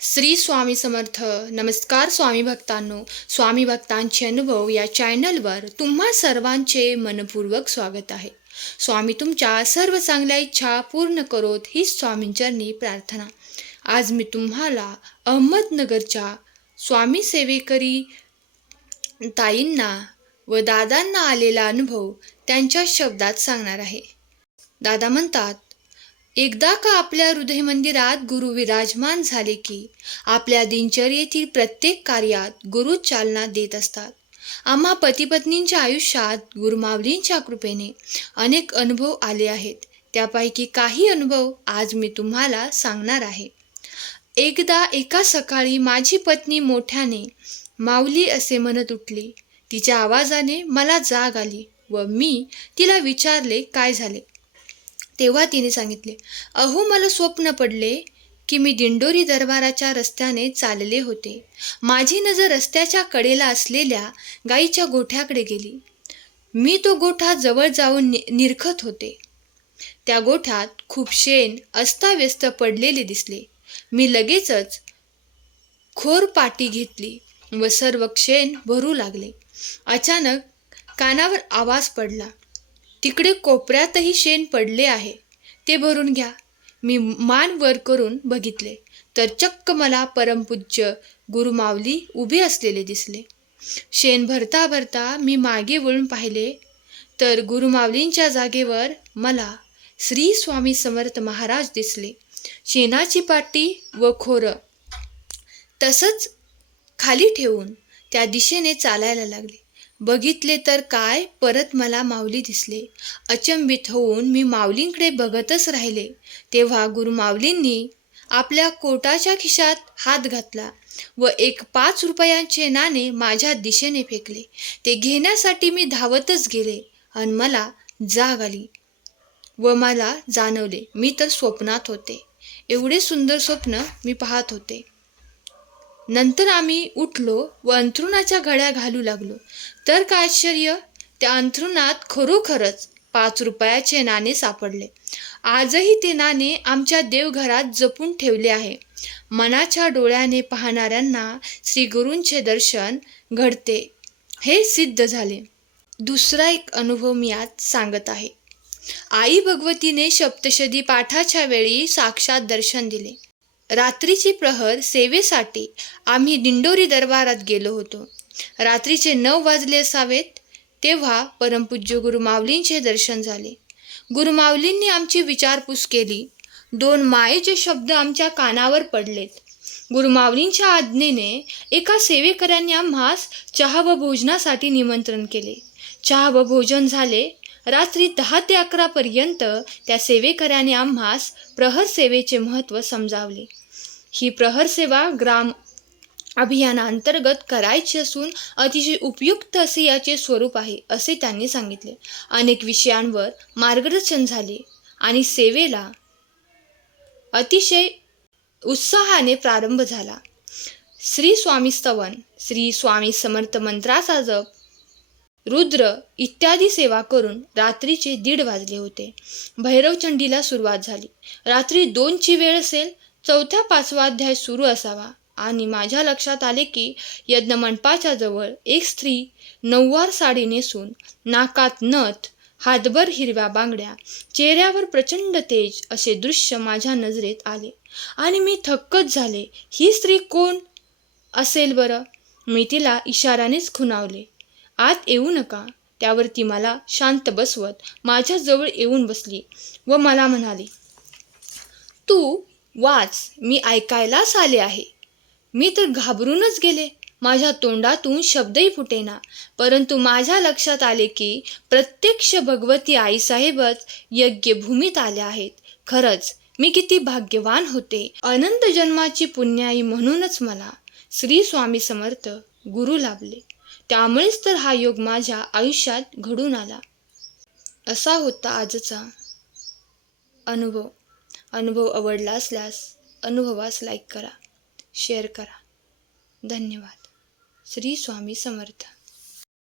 श्री स्वामी समर्थ. नमस्कार स्वामी भक्तांनो. स्वामी भक्तांचे अनुभव या चॅनलवर तुम्हा सर्वांचे मनपूर्वक स्वागत आहे. स्वामी तुमच्या सर्व चांगल्या इच्छा पूर्ण करोत ही स्वामींचरणी प्रार्थना. आज मी तुम्हाला अहमदनगरच्या स्वामी सेवेकरी ताईंना व दादांना आलेला अनुभव त्यांच्या शब्दात सांगणार आहे. दादा म्हणतात, एकदा का आपल्या हृदय मंदिरात गुरु विराजमान झाले की आपल्या दिनचर्येतील प्रत्येक कार्यात गुरु चालना देत असतात. आम्हा पतीपत्नींच्या आयुष्यात गुरुमाऊलींच्या कृपेने अनेक अनुभव आले आहेत. त्यापैकी काही अनुभव आज मी तुम्हाला सांगणार आहे. एकदा एका सकाळी माझी पत्नी मोठ्याने माऊली असे म्हणत उठली. तिच्या आवाजाने मला जाग आली व मी तिला विचारले काय झाले. तेव्हा तिने सांगितले, अहो मला स्वप्न पडले की मी दिंडोरी दरबाराच्या रस्त्याने चालले होते. माझी नजर रस्त्याच्या कडेला असलेल्या गाईच्या गोठ्याकडे गेली. मी तो गोठा जवळ जाऊन निरखत होते. त्या गोठ्यात खूप शेण अस्ताव्यस्त पडलेले दिसले. मी लगेचच खोर पाटी घेतली व सर्व शेण भरू लागले. अचानक कानावर आवाज पडला, तिकडे कोपऱ्यातही शेण पडले आहे, ते भरून घ्या. मी मान वर करून बघितले तर चक्क मला परमपूज्य गुरुमाऊली उभे असलेले दिसले. शेण भरता भरता मी मागे वळून पाहिले तर गुरुमाऊलींच्या जागेवर मला श्री स्वामी समर्थ महाराज दिसले. शेणाची पाटी व खोरं तसंच खाली ठेवून त्या दिशेने चालायला लागले. बघितले तर काय, परत मला माऊली दिसले. अचंबित होऊन मी माऊलींकडे बघतच राहिले. तेव्हा गुरुमाऊलींनी आपल्या कोटाच्या खिशात हात घातला व एक 5 रुपयांचे नाणे माझ्या दिशेने फेकले. ते घेण्यासाठी मी धावतच गेले आणि मला जाग आली व मला जाणवले मी तर स्वप्नात होते. एवढे सुंदर स्वप्न मी पाहत होते. नंतर आम्ही उठलो व अंथरुणाच्या घड्या घालू लागलो तर काय आश्चर्य, त्या अंथरुणात खरोखरच 5 रुपयाचे नाणे सापडले. आजही ते नाणे आमच्या देवघरात जपून ठेवले आहे. मनाच्या डोळ्याने पाहणाऱ्यांना श्री गुरूंचे दर्शन घडते हे सिद्ध झाले. दुसरा एक अनुभव मी आज सांगत आहे. आई भगवतीने सप्तशती पाठाच्या वेळी साक्षात दर्शन दिले. रात्रीची प्रहर सेवेसाठी आम्ही दिंडोरी दरबारात गेलो होतो. रात्रीचे 9 वाजले असावेत तेव्हा परमपूज्य गुरुमाऊलींचे दर्शन झाले. गुरुमाऊलींनी आमची विचारपूस केली. 2 मायेचे शब्द आमच्या कानावर पडलेत. गुरुमाऊलींच्या आज्ञेने एका सेवेकऱ्यांनी आम्हास चहा व भोजनासाठी निमंत्रण केले. चहा व भोजन झाले. रात्री 10 ते 11 पर्यंत त्या सेवेकऱ्याने आम्हास प्रहर सेवेचे महत्त्व समजावले. ही प्रहर सेवा ग्राम अभियानांतर्गत करायची असून अतिशय उपयुक्त असे याचे स्वरूप आहे असे त्यांनी सांगितले. अनेक विषयांवर मार्गदर्शन झाले आणि सेवेला अतिशय उत्साहाने प्रारंभ झाला. श्री स्वामी स्तवन, श्री स्वामी समर्थ मंत्राचा जप, रुद्र इत्यादी सेवा करून रात्रीचे 1:30 वाजले होते. भैरवचंडीला सुरुवात झाली. रात्री 2ची वेळ असेल. 4-5वा अध्याय सुरू असावा आणि माझ्या लक्षात आले की यज्ञमंडपाच्या जवळ एक स्त्री नऊवार साडी नेसून, नाकात नथ, हातभर हिरव्या बांगड्या, चेहऱ्यावर प्रचंड तेज असे दृश्य माझ्या नजरेत आले आणि मी थक्कच झाले. ही स्त्री कोण असेल बरं? मी तिला इशाऱ्यानेच खुणावले, आत येऊ नका. त्यावर ती मला शांत बसवत माझ्याजवळ येऊन बसली व मला म्हणाली, तू वाच, मी ऐकायलाच आले आहे. मी तर घाबरूनच गेले. माझ्या तोंडातून शब्दही फुटेना. परंतु माझ्या लक्षात आले की प्रत्यक्ष भगवती आईसाहेबच यज्ञभूमीत आल्या आहेत. खरंच मी किती भाग्यवान होते. अनंत जन्माची पुण्याई म्हणूनच मला श्री स्वामी समर्थ गुरु लाभले. त्यामुळेच तर हा योग माझ्या आयुष्यात घडून आला. असा होता आजचा अनुभव आवडला असल्यास अनुभवास लाईक करा, शेअर करा. धन्यवाद. श्री स्वामी समर्थ.